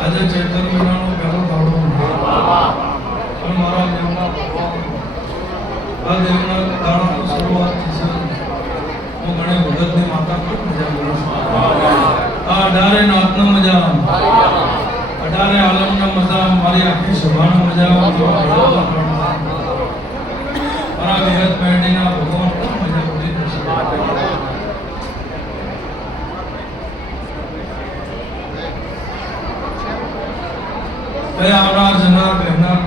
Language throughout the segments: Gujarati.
આજે ચેતન મહિનાનો પહેલો દાડો મારા દેવના આ હું મને ભગતની માતા ખૂબ મજા કરું છું. આ અઢારે નાથનો મજા અઢારે આલમનો મજા મારી આખી સભાનો મજા મારા વિહત પેઢીના ભગવાન ખૂબ મજા પડી થશે આવનાર જનાર કહેનાર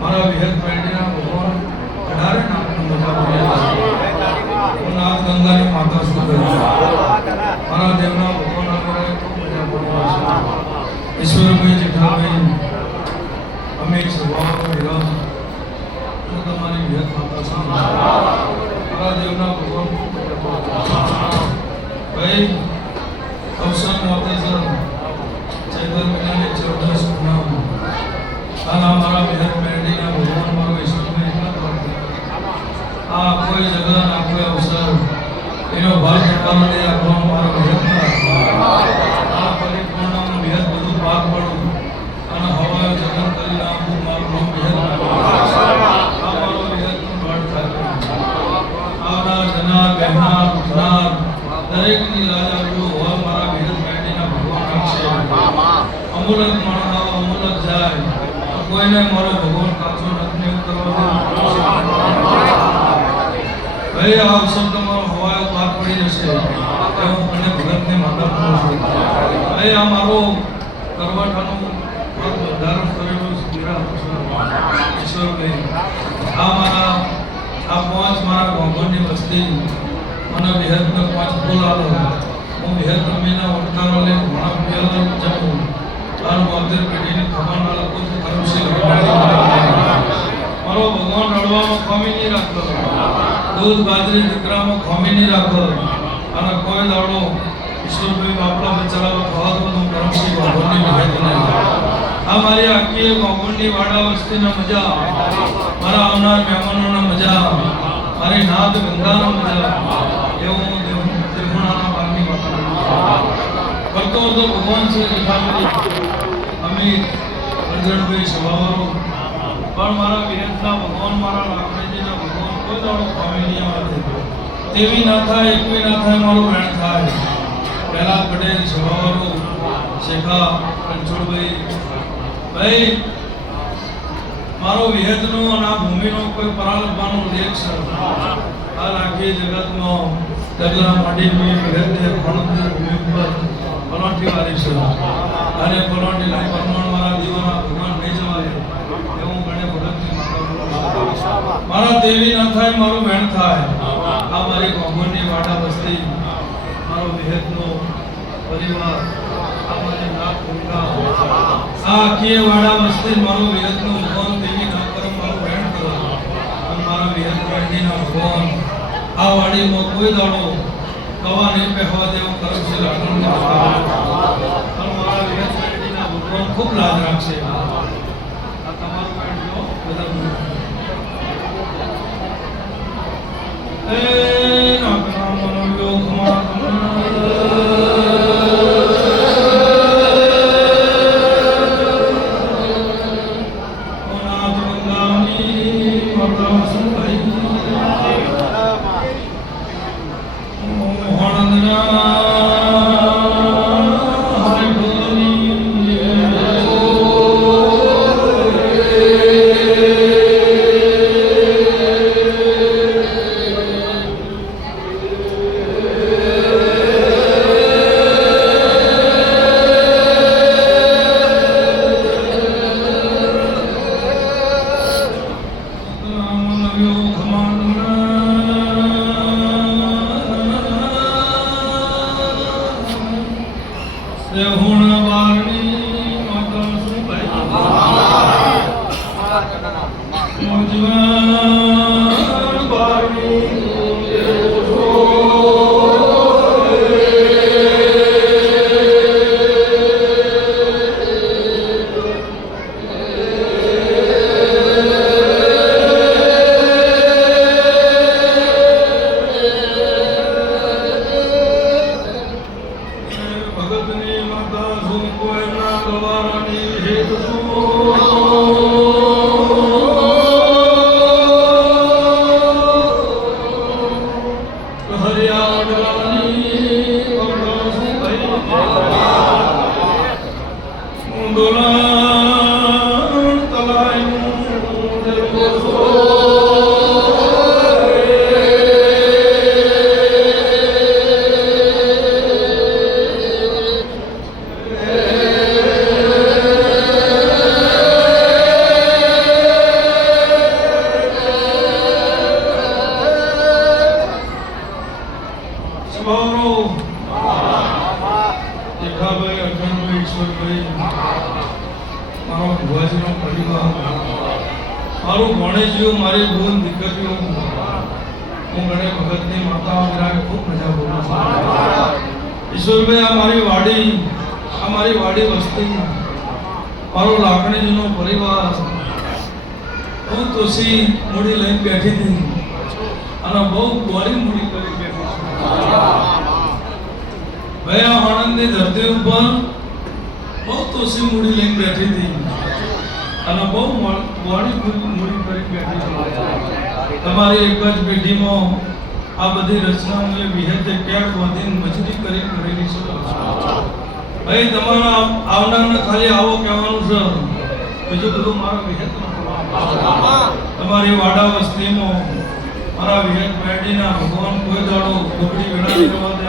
મારા વિહત પેઢીના ભગવાન અઢારે નાથનો મજા પડી થશે હું નાથ ગંગાની માતા છું મારા દેવના ભગવાન આગળ ખૂબ મજા પડી થશે ઈશ્વરભાઈ જેઠાભાઈ અમે એક સ્વભાવ વિરોહ હું તમારી વિહત માતા છું મારા દેવના ભગવાન ખૂબ મજા પડી થશે. ભાઈ અવસર મોતે સર ચૈતર મહિનાની ચૌદસ પૂનમ અને અમારા વિહત પેઢીના ભગવાન મારો ઈશ્વરભાઈ એટલા પર આ કોઈ જગત આ કોઈ અવસર એનો ભાગ માટે આપણો મારો મારું ભગવાન કોઈને મારો ભગવાન કાચો નથી એવું કરવા ભાઈ આ અવસર પડી જશે એ મને ભગતની માતા પૂરું છું આ મારો કરવાટાનું પદ વધારણ કરેલું ઈશ્વરભાઈ આ મારા, આ પાંચ મારા ગોંગોની વસ્તી, મને વિહતને પાંચ આલો હું વિહત અમીના વટકારો લઈને ઘણા પિયલ જાઉં આ બોતેર પેઢીની ખબર લોકો મારો ભગવાન રડવાનો કમી નહીં રાખતો. દૂધ બાજરી દીકરામાં ખમી નહીં રાખતો અને કોઈ દાડો ઈશ્વરભાઈ બાપલા તો હું કરમશી ભગવાનની મહેરબાની આ મારી આખી ગોગુંડી વાડા વસ્તીના મજા, મારા આવનાર મહેમાનોના મજા, મારી નાદ ગંગાનો મજા, એવું હું દેવ- દેવણાના બારની માતા કરતો હતો ભગવાન છે અમિત અર્જણભાઈ સભાવાળો પણ મારા વિરંતના ભગવાન મારા લાકડીજીના દાડો ફેમિલી નહીં તેવી ના થાય એકવી ના થાય, મારું વેણ થાય. પહેલા પટેલ સભાવાળો શેખા રણછોડભાઈ ભાઈ, મારો વિહેતનો અને આ ભૂમિનો કોઈ પરાલપવાનો લેખ છે? આ રાખી જગતમાં ડગલા માટીની વિહેતે ફળતી ભૂમિ પર પલોઠી વાળી છે. અને પલોઠીના પરમાણ મારા દીવાના ભગવાન નહીં જવાય એવું ગણે ભગતની માતા મારા દેવી ના થાય, મારું વેણ થાય. આ મારી કોંગોની વાડા વસ્તી, મારો વિહેતનો પરિવાર, આ મારી ના ગંગા આ આખી વાડા વસ્તી મારો વિહતનો ભગવાન, દેવી ના કરો, મારું વેણ કરો. અને મારા વિહત પેઢીના ભગવાન. આ વાડીમાં કોઈ દાડો કવા નહીં પહેવા દેવો કરમ છે લાગણ મારા વિહત ભગવાન ખૂબ લાજ રાખશે. Jesus. મારું ભણેજ્યું મારી બોન દીકરીઓ, હું ગણે ભગતની માતા વિરાગ ખૂબ મજા બોલું ઈશ્વરભાઈ, આ મારી વાડી, આ મારી વાડી વસ્તી, મારો લાકડીનો પરિવાર, હું તોસી મૂડી લઈને બેઠી હતી અને બહુ ગોળી મૂડી કરી બેઠી છું. આ આણંદની ધરતી ઉપર બહુ તોસી મૂડી લઈને બેઠી હતી. અને બહુ મોડી, મૂડી કરી બેઠી તમારી એક જ પેઢીમાં આ બધી રચનાઓની વિહેતે ક્યાંક વધીને મજૂરી કરી, કરેલી છે. ભાઈ, તમારા આવનારને ખાલી આવો કહેવાનું છે. બીજું બધું મારો વિહેત તમારી વાડા વસ્તીમાં મારા વિહેત પેઢીના ભગવાન કોઈ દાડો ડુબડી વેળાવી જવા દે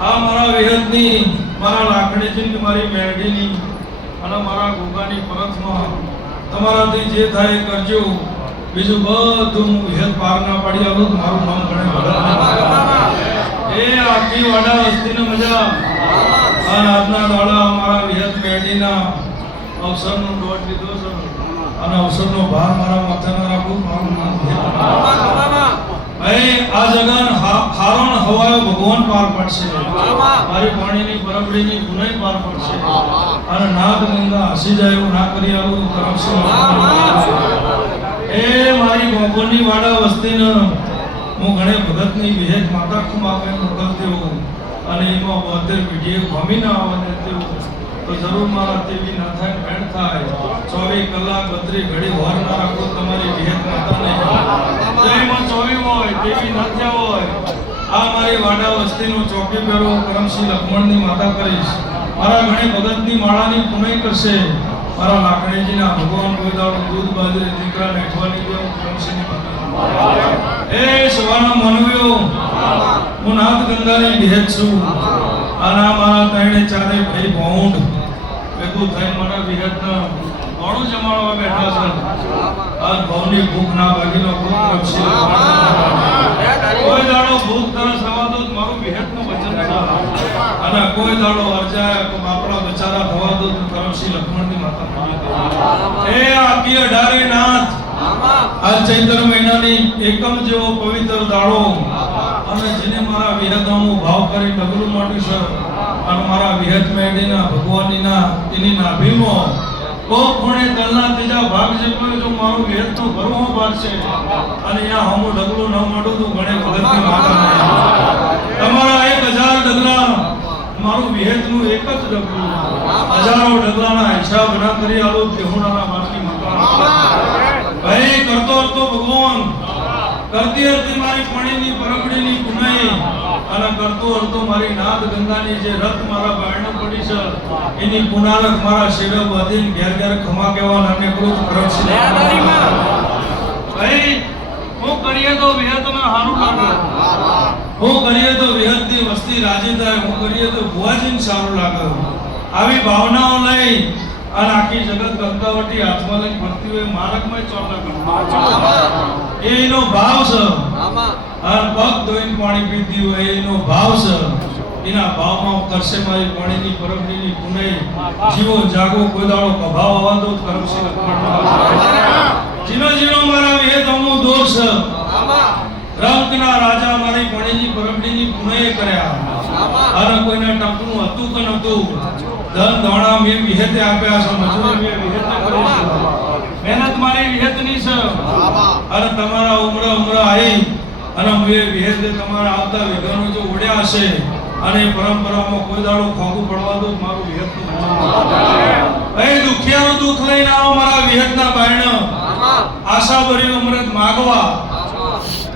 આ મારા વિહેતની, મારા લાકડીની મારી મેરડીની અને મારા ગોગાની પરતમાં તમારાથી જે થાય એ કરજો. બીજું બધું હું હેલ્થ પાર ના પાડી આવું મારું નામ ગણે એ આખી વાડા વસ્તીને મજા. આ આજના દાડા અમારા વિહત પેઢીના અવસરનો દોટ લીધો છે. અને અવસરનો ભાર મારા માથામાં રાખો. ભાઈ આ જગન હારણ હવાયો ભગવાન પાર પડશે. મારી પાણીની પરબડીની ગુનાઈ પાર પડશે. અને નાગ ગંગા હસી જાય એવું ના કરી આવું કરમશે એ મારી ગોગોની વાડા વસ્તીને હું ઘણે ભગતની વિહેજ માતા ખૂબ આપે મોકલતો અને એમાં બોતેર પેઢીએ ભમી ના આવે તેવું. તો જરૂર મારા તેવી ના ભગવાન ગોદાળો દૂધ બાજરી દીકરા લેખવાની દેવ કરમસિંહની માતા. એ માનવીઓ, હું નાથ ગંગાની વિહેત છું. અને મારા ત્રણે ચારે ભાઈ ભોંડ. ભેગું થઈને મને વિહેતના ઘણું જમાડવા બેઠા છે. આ ભવની ભૂખ ના ભાગીનો ભૂખ રક્ષી કોઈ દાડો ભૂખ તને સવાતું મારું વિહેતનું વચન છે. અને કોઈ દાડો અરજાય બાપડા બચારા થવા દો તો કરમસિંહ લક્ષ્મણની માતા એ આખી અઢારે નાથ આ ચૈત્ર મહિનાની એકમ જેવો પવિત્ર દાડો. અને જેને મારા વિહતનો ભાવ કરી ડગલું માંડ્યું અને મારા વિહત મેડીના ભગવાનીના એની નાભીમો કો ખૂણે તલના ત્રીજા ભાગ છે કોઈ જો મારું વિહતનો ભરવો ભાગ છે. અને અહીંયા હમો ડગલું ન માંડું તો ગણે ભગતની માતા તમારા એક હજાર ડગલા મારું વિહેતનું એક જ ડગલું. હજારો ડગલાના હિસાબ ના કરી આલો દેહુણાના માટી માતા ભાઈ કરતો હતો ભગવાન. કરતી હતી મારી પાણીની પરગડીની પુનાઈ અને કરતો હતો મારી નાદ ગંગાની જે રથ મારા બાયણે પડી છે એની પુનારક મારા શિરે બાંધીને ઘેર ઘેર ખમા કહેવા નામે કૃત કરશે ભાઈ હું કરીએ તો વિહતને સારું લાગે. હું કરીએ તો વિહતથી વસ્તી રાજી થાય હું કરીએ તો ભુવાજી સારું લાગે. આવી ભાવનાઓ લઈ અને આખી જગત ગંગાવટી હાથમાં લઈને ફરતી હોય માર્ગમાં ચોરલા એ એનો ભાવ છે. આ પગ ધોઈને પાણી પીતી હોય એનો ભાવ છે. એના ભાવમાં કરશે મારી પાણીની પરબડીની પુનઈ. જીવો જાગો દાડો કભાવ આવવા દો કરમશે જીનો જીનો મારા વેદ અમુ દોષ રંગના રાજા મારી પાણીની પરબડીની પુનઈ કર્યા. અને કોઈને ટપનું હતું કે નહોતું. ધન દોણા મે વિહેતે આપ્યા છો મજૂરી મે વિહેતે કરી મહેનત મારી વિહેતની છે. અને તમારા ઉમર ઉમર આવી અને મે વિહેતે તમારા આવતા વિઘનો જો ઉડ્યા હશે અને પરંપરામાં કોઈ દાડો ખોખું પડવા દો મારું વિહેતનું એ દુખિયાનું દુઃખ લઈને આવો મારા વિહેતના બાયણ. આશા ભરી અમૃત માગવા.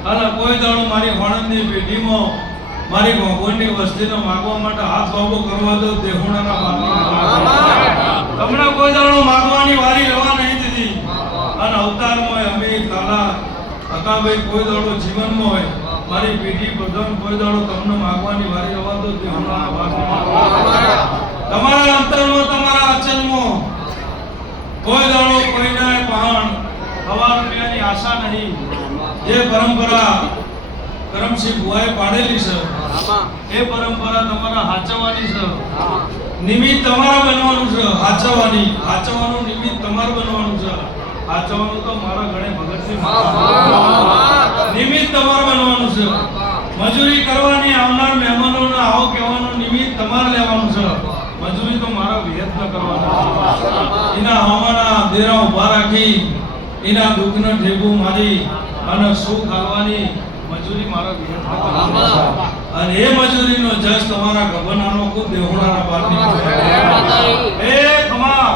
અને કોઈ દાડો મારી વણંદની પેઢીમાં મારી ભગવાનની વસ્તીને માગવા માટે હાથ બાબો કરવા દો, દેહુણાના બાપા તમને કોઈ દાડો માગવાની વારી રહેવા નહીં દીધી. અને અવતારમાં અમે કાલા અકાભાઈ કોઈ દાડો જીવનમાં હોય, મારી પેઢી બધાને કોઈ દાડો તમને માગવાની વારી રહેવા દો, દેહુણાના બાપા તમારા અંતરમાં, તમારા અચલમાં કોઈ દાડો કોઈના પહાણ રૂપિયાની આશા નહીં. જે પરંપરા કરમસિંહ ભુવાએ પાડેલી છે. એ પરંપરા તમારા હાચવવાની છે. નિમિત્ત તમારા બનવાનું છે. હાચવવાની. હાચવવાનું નિમિત્ત તમારું બનવાનું છે. હાચવવાનું તો મારા ગણે ભગતસિંહ નિમિત્ત તમારું બનવાનું છે. મજૂરી કરવાની આવનાર મહેમાનોને આવો કહેવાનું નિમિત્ત તમારે લેવાનું છે. મજૂરી તો મારા વિયત્ન કરવાના છે. એના હવાના દેરા ઊભા રાખી એના દુઃખનો ઠેબુ મારી અને સુખ આવવાની મજૂરી મારા અને એ મજૂરીનો જસ તમારા ગભનાનો ખૂબ દેહોણાના પાર્ટી એ ખમા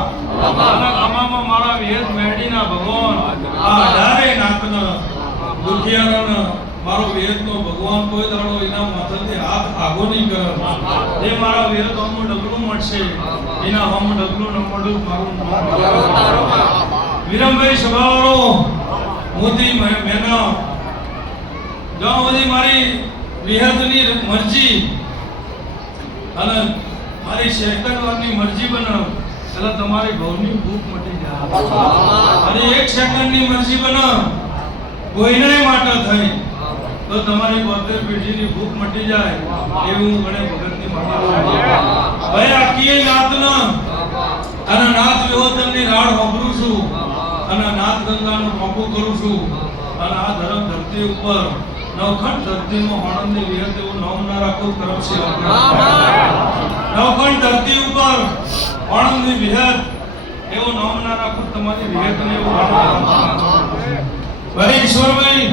ખમામાં મારા વિયત મેડીના ભગવાન. આ અઢારે નાકના દુખિયારાના મારો વેદનો ભગવાન કોઈ દાડો એના માથાથી હાથ આગો નહીં કરે. એ મારા વિહેત હમ ડગલું મળશે. એના હમ ડગલું ન મળ્યું મારું વિરમભાઈ સભાવાળો મોદી મેના. જ્યાં સુધી મારી વિહતની મરજી અને મારી સેકન્ડની મરજી બનાવ. એટલે તમારી ભવની ભૂખ મટી જાય. અને એક સેકન્ડની મરજી બનાવ. કોઈને માટે થઈ. તો તમારી બોતેર પેઢીની ભૂખ મટી જાય. એવું મને ભગતની માતા ભાઈ આખી નાતના અને નાથ વિહોતનની રાડ હોભરું છું. અને નાથ ગંગાનું મોકું કરું છું. અને આ ધરમ ધરતી ઉપર નવખંડ ધરતીમાં આણંદની વિહત એવું નામ ના રાખો કરમ છે. નવખંડ ધરતી ઉપર આણંદની વિહત એવું નામ ના રાખો તમારી વિહતને એવું. ભાઈ ઈશ્વરભાઈ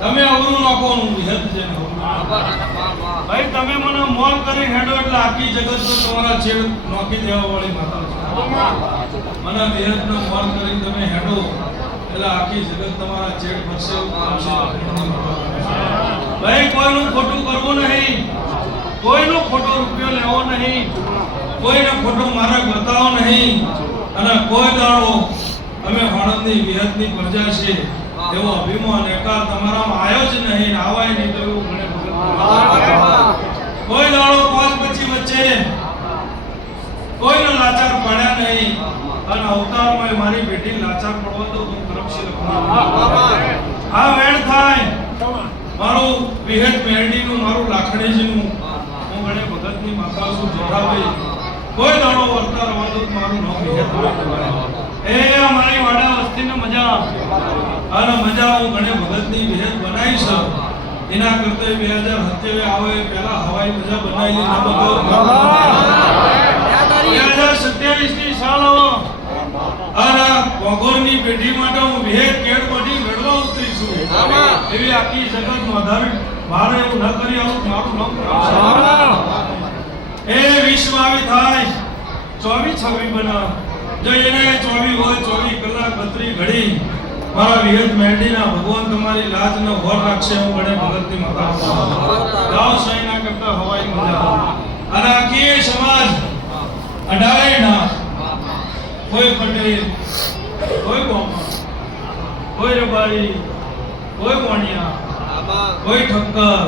તમે અવરું નાખોનું વિહત છે ભાઈ તમે મને મોલ કરી હેડો એટલે આખી જગત તમારા છેડ નોખી દેવા વાળી માતા મને વિહત નો મોલ કરી તમે હેડો. એટલે આખી જગત તમારા ચેટ ફરશે. ભાઈ, કોઈનું ખોટું કરવું નહીં. કોઈનો ખોટો રૂપિયો લેવો નહીં. કોઈને ખોટો માર્ગ બતાવો નહીં. અને કોઈ દાડો અમે હણદની વિહતની પ્રજા છે એવો અભિમાન એકાદ તમારામાં આવ્યો જ નહીં આવાય નહીં તો એવું મને કોઈ દાડો પાંચ પછી વચ્ચે કોઈને લાચાર પડ્યા નહીં. અને અવતારમાં મારી બેટી લાચાર પડવો તો હું કરપશીલ આ વેણ થાય. મારું વિહત મેરડીનું મારું લાખણીજીનું. હું ગણે ભગતની માતા છું જોડાવી કોઈ દાડો વર્તા રવા દો મારું નામ વિહત એ અમારી મારી વાડા વસ્તીને મજા. અને મજા હું ગણે ભગતની વિહેત બનાવી છે એના કરતા બે હજાર સત્યાવીસ આવે પેલા પહેલા હવાઈ મજા બનાવી બે હજાર સત્યાવીસની અને ભગોરની પેઢી માટે હું ભેદ કેડ બધી મેળવા ઉતરી છું. એવી આખી જગત વધારે મારે એવું ન કરી આવું મારું નામ એ વિશ્વ આવી થાય. ચોવીસ છવ્વીસ બના. જો એને ચોવીસ હોય ચોવીસ કલાક બત્રી ઘડી મારા વિહત મેરડીના ભગવાન તમારી લાજનો વર રાખશે હું બને ભગતની માતા ગાવ સૈના કરતા હવાઈ મજા. અને આખી સમાજ અઢારે ના કોઈ પટેલ કોઈ કોમા કોઈ રબારી, કોઈ વાણિયા કોઈ ઠક્કર,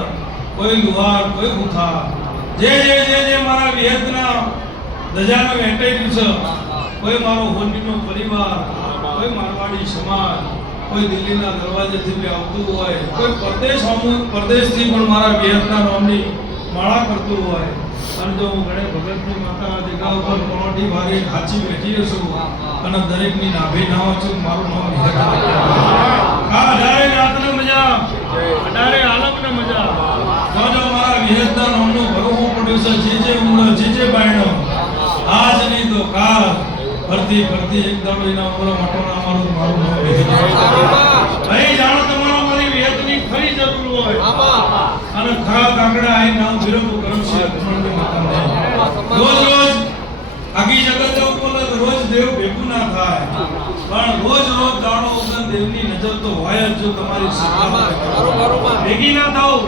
કોઈ લુહાર, કોઈ ગુથા જે જે જે જે મારા વિહતના ધજાનો વેંટાઈ કોઈ મારો હોનીનો પરિવાર, કોઈ મારવાડી સમાજ, કોઈ દિલ્હીના દરવાજેથી બી આવતું હોય, કોઈ પરદેશ પરદેશથી પણ મારા વિહતના નામની માળા કરતું હોય. આજ નહીં તો કાલ. ફરતી ફરતી એક દાડો એના ઉમરો મટોના વિહતની ખરી જરૂર હોય. અને ખરા કાકડા આઈ નામ છે રોજ રોજ આખી જગત ઉપર રોજ દેવ ભેગું ના થાય. પણ રોજ રોજ દાડો ઉગન દેવની નજર તો હોય જ જો તમારી ભેગી ના થાવ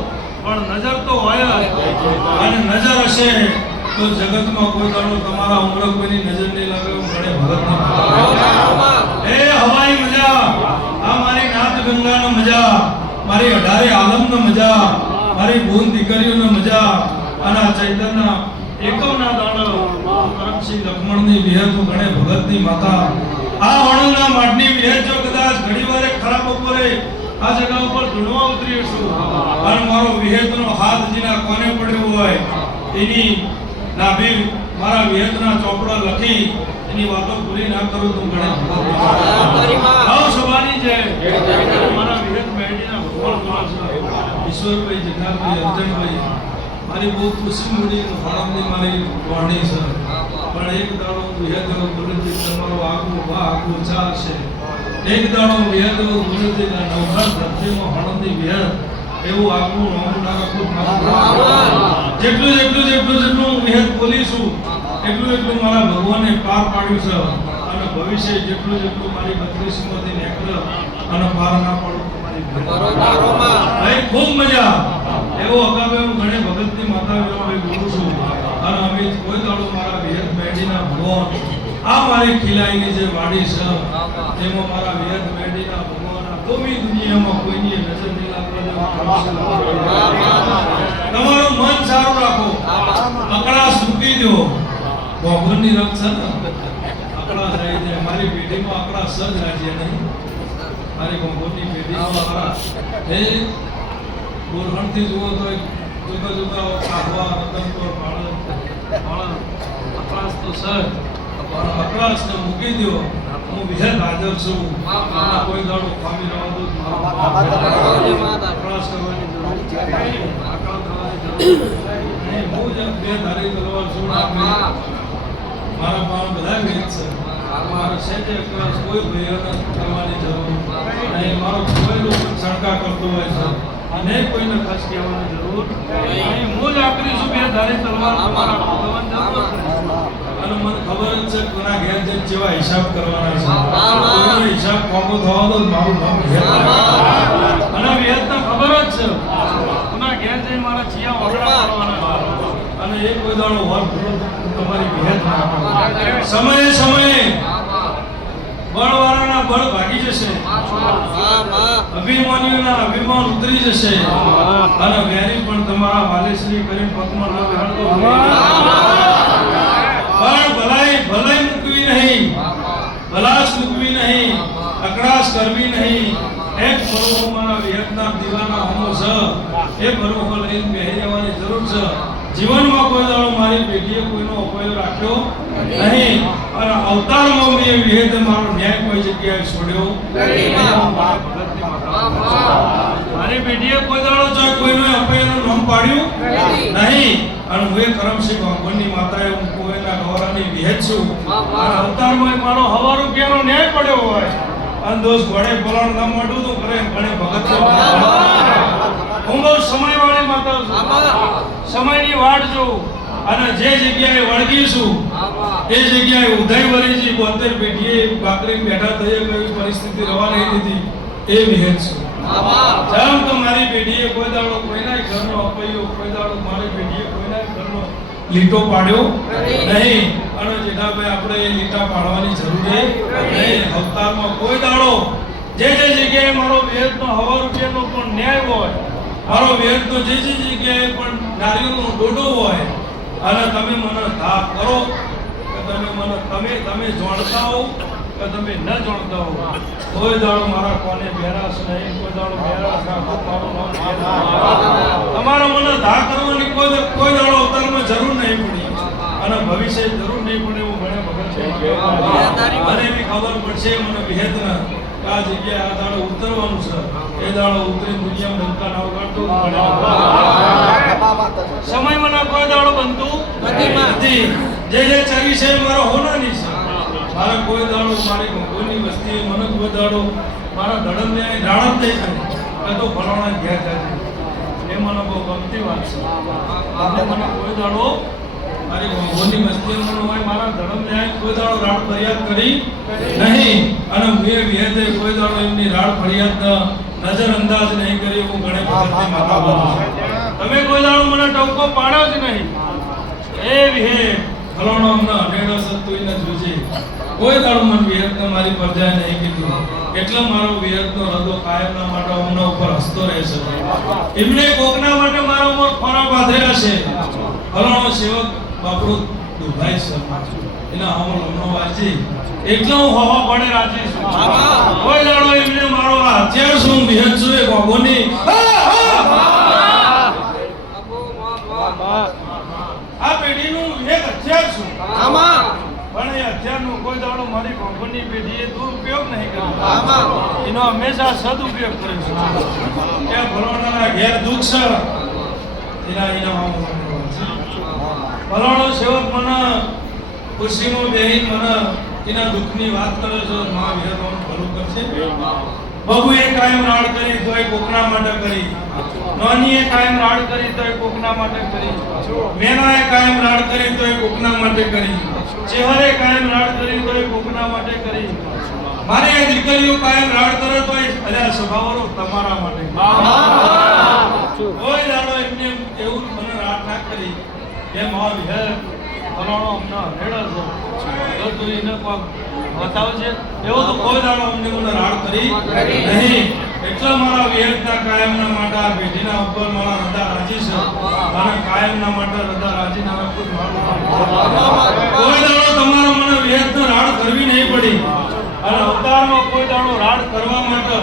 પણ નજર તો હોય અને નજર હશે તો જગતમાં કોઈ દાડો તમારા ઉમરો કોઈની નજર નહીં લાગે ભગત એ હવાઈ મજા આ મારી નાથ ગંગાનો મજા મારી અઢારે આલમનો મજા મારી બૂન દીકરીઓનો મજા અને આ ચૈતન્ય એકમના દાડો કરમસિંહ લક્ષ્મણની વિહત ગણે ભગતની માતા. આ વણુના માટની વિહત જો કદાચ ઘડીવારે ખરાબ બપોરે આ જગા ઉપર ધૂણવા ઉતરી છું મારો વિહેતનો હાથ જેના કોને પડ્યો હોય, એની નાભી મારા વિહેતના ચોપડા લખી એની વાતો પૂરી ના કરું તો ગણે આવ સભાની છે મારા વિહેત મેળીના ભગવાન ઈશ્વરભાઈ જગન્નાથભાઈ, અર્જનભાઈ મારી બહુ ખુશી મળી હળમની મારી વાણી છે. પણ એક દાડો વિહદ ગુરુજી તમારો આગવું વા આગવું ચાલશે એક દાડો વિહદ ગુરુજીના નવઘાર ધરતીમાં હળમની વિહદ એવું આગવું નામ ના રાખું જેટલું જેટલું જેટલું જેટલું હું બોલીશું એટલું એટલું મારા ભગવાને પાર પાડ્યું છે. અને ભવિષ્ય જેટલું જેટલું મારી બત્રીસમાંથી નેકળ અને પાર ના પાડું છું. છે લાગવા તમારું મન સારું રાખો. અકળાશ મૂકી દો ભગવાનની રક્ષા આવી જાય. મારી પેઢીમાં અકળાશ સજ રાજ્ય નહીં. મારી ભગવાનની પેઢી. એ બોરહણથી જુઓ તો જુદા જુદા કાઢવા રતનપુર પાળન પાળન અકળાશ તો સર અકળાશને મૂકી દો હું વિજય હાજર છું. કોઈ દાડો ખામી ન તો અકળાશ કરવાની જરૂર આકળ થવાની જરૂર હું જ બે ધારી તલવાર છું. મારા પાસે બધા વેદ છે. મારે સહેજે અકળાશ કોઈ ભયન કરવાની જરૂર નહીં. મારો કોઈ લોકો શંકા કરતો હોય છે. અને કોઈને ખાસ કહેવાની જરૂર નહીં. હું જ આકરી છું બે ધારી તલવાર તમારા ભગવાન અને મને ખબર જ છે કોના ઘેર હિસાબ કરવાના છે. હિસાબ કોમો થવા દો મારું નામ ઘેર અને વેદને ખબર જ છે. કોના ઘેર જઈને મારા ચિયા વગડા કરવાના અને એ કોઈ દાડો વર સમયે સમયે બળવાળાના બળ ભાગી જશે. અભિમાનીઓના અભિમાન ઉતરી જશે. અને વેરી પણ તમારા વાલેશ્રી કરી પગમાં ન બેહાડતો પણ ભલાઈ ભલાઈ મૂકવી નહીં. ભલાશ મૂકવી નહીં. અકડાશ કરવી નહીં. એક પર્વ મારા વિયતનામ દીવાના હોમો છે એ પર્વ લઈને બેહી જવાની જરૂર છે જીવનમાં કોઈ દાડો મારી પેઢીએ કોઈનો અપયો રાખ્યો નહીં. અને અવતારમાં મેં વિહેદ મારો ન્યાય કોઈ જગ્યાએ છોડ્યો. મારા પેઢીએ કોઈ દાડો જો કોઈનો અપયાનું નામ પાડ્યું નહીં. અને હું એ કરમસિંહ ભગવાનની માતાએ હું કોઈના ગૌરાની વિહેદ છું. અવતારમાં મારો હવારો ક્યાંનો ન્યાય પડ્યો હોય. અને દોસ્ત ઘોડે પલાણ ના માટું તો કરે ઘણે ભગત. હું બહુ સમયવાળી માતા સમયની વાટ જોઉં અને જે જગ્યાએ વળગીશું એ જગ્યાએ ઉદયવરીજી બોતેર પેઢીએ બાકરી બેઠા થઈ કઈ પરિસ્થિતિ રવા નહીં દીધી એ વિહેદ છું. જેમ તો મારી પેઢીએ કોઈ દાડો કોઈના ઘરનો અપાયો કોઈ દાડો મારી પેઢીએ કોઈના ઘરનો લીટો પાડ્યો નહીં. અને જેઠાભાઈ આપણે એ લીટા પાડવાની જરૂર નહીં. અવતારમાં કોઈ દાડો જે જે જગ્યાએ મારો વેદનો હવા રૂપિયાનો પણ ન્યાય હોય મારો વેદનો જે જે જગ્યાએ પણ નારિયેળનો ડોડો હોય અને તમે મને ધા કરો કે તમે મને તમે તમે જાણતા હો કે તમે ન જાણતા હો કોઈ દાડો મારા કોને બેરાસ નહીં કોઈ દાડો બેરાસ રાખો મારો. નામ મને ધા કરવાની કોઈ કોઈ દાડો અવતારમાં જરૂર નહીં પડી. અને ભવિષ્ય જરૂર નહીં પડે એવું મને ભગત છે મને એવી ખબર પડશે મને વિહેતના આ જગ્યાએ આ દાડો ઉતરવાનું છે. એ દાડો ઉતરી દુનિયા ડંકા નાવ વગાડતો સમયમાં ના કોઈ દાડો બનતું નથી જે જે ચાવી છે મારો હોનાની છે. મારે કોઈ દાડો મારી ભગવાનની વસ્તી મને કોઈ દાડો મારા ધડમ ને રાણ જ નહીં થાય કે તો ફલાણા ઘેર જાય એ મને બહુ ગમતી વાત છે. આપણે મને કોઈ દાડો મારી ભગવાનની વસ્તી મને હોય મારા ધર્મ ન્યાય કોઈ દાડો રાડ ફરિયાદ કરી નહીં અને મેં વેદે કોઈ દાડો એમની રાડ ફરિયાદ નજર અંદાજ નહીં કરી હું ભગતની માતા બોલું છું. તમે કોઈ દાડો મને ટોકો પાડો જ નહીં એ વિહે ફલાણો અમને અઢેડો સત્તુઈને જોજે કોઈ દાડો મને વિહત મારી પરજાએ નહીં કીધું એટલે મારો વિહતનો રદો કાયમના માટે અમને ઉપર હસતો રહેશે એમને કોકના માટે મારા ઉપર ફરા બાંધેલા છે ફલાણો સેવક બાપરો દુભાઈ છે. એના હમણ હમણો વાંચી. એટલે હું હવા પડે રાજી છું. કોઈ દાડો એમને મારો હથિયાર શું વિહત છું એ ભગવાનની આ પેઢીનું એક હથિયાર છું. મારી કોંકણની પેઢીએ દુરુપયોગ નહીં કર્યો. એનો હંમેશા સદુપયોગ કર્યો છે. એ ભલોડાના ઘેર દુઃખ છે એના ઇનામ ભલોડો સેવક મને ખુશીમાં બેહી મને એના દુઃખની વાત કરે છે મા વિહરવાનું ભલું કરશે. બબુએ કાયમ રાડ કરી તોય કોકના માટે કરી. નોનીએ કાયમ રાડ કરી તોય કોકના માટે કરી. મેનાએ કાયમ રાડ કરી તોય કોકના માટે કરી. ચેહરે કાયમ રાડ કરી તોય કોકના માટે કરી. મારી આ દીકરીઓ કાયમ રાડ કરે તોય અલ્યા સ્વભાવરો તમારા માટે. કોઈ દાડો એમને એવું મને રાડ ના કરી. કે માર હે ફલાણો અમને હેડો છો. તો તું એને કોક બતાવજે એવો તો કોઈ દાડો અમને મને રાડ કરી નહીં. એટલા મારા વિહેતના કાયમના માટે આ પેઢીના ઉપર મારા હૃદય રાજી છે. અને કાયમના માટે હૃદય રાજી ના કોઈ મારું કોઈ દાડો તમારો મને વિહેતનો રાડ કરવી નહીં પડી. અને અવતારમાં કોઈ દાડો રાડ કરવા માટે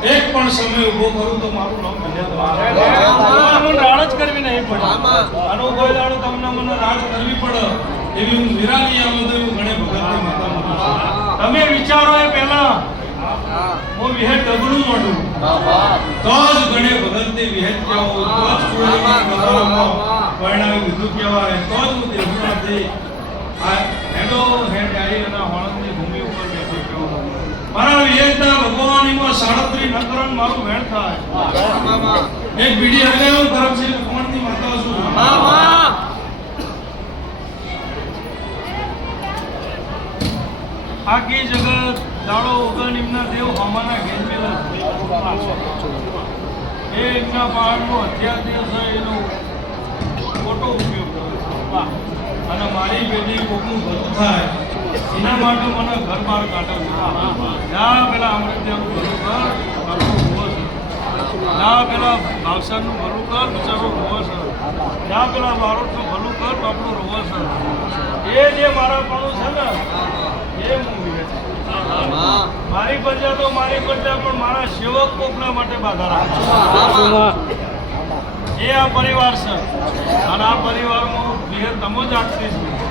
એક પણ સમય ઊભો કરું તો મારું નામ મને રાડ જ કરવી નહીં પડે. કોઈ દાડો તમને મને રાડ કરવી પડે. એવી હું નિરાલી આવું તો એવું ગણે ભગતની માતા તમે વિચારો એ પહેલા. હું વિહેત ડગલું મળું તો જ ગણે ભગતની વિહેત કહેવો. તો જ પરણાવી વિધુ કહેવાય. તો જ હું દેવનાથી આ હેડો હેડ અને ભૂમિ ઉપર બેઠો મારા વિહેતના ભગવાનીમાં સાડત્રી નકરણ મારું વેણ થાય. દેવ પેલા. એ એમના પહાડનો હથિયાર દેવ છે એનો ખોટો ઉપયોગ કરે. અને મારી પેઢી કોકનું ભલું થાય. એના માટે મને ઘર બહાર કાઢે છે. જ્યાં પેલા અમૃત્યાનું ભલું કર ઊભો છે. જ્યાં પેલા ભાવસારનું ભલું કર બિચારો છે. ત્યાં પેલા બારોટનું ભલું કર બાપડું છે. એ જે મારા પણ છે ને, એ હું મારી પ્રજા તો મારી પ્રજા, પણ મારા સેવક કોકના માટે બાધા રાખે. એ આ પરિવાર છે. અને આ પરિવારમાં હું ધીરે તમો જાગતી છું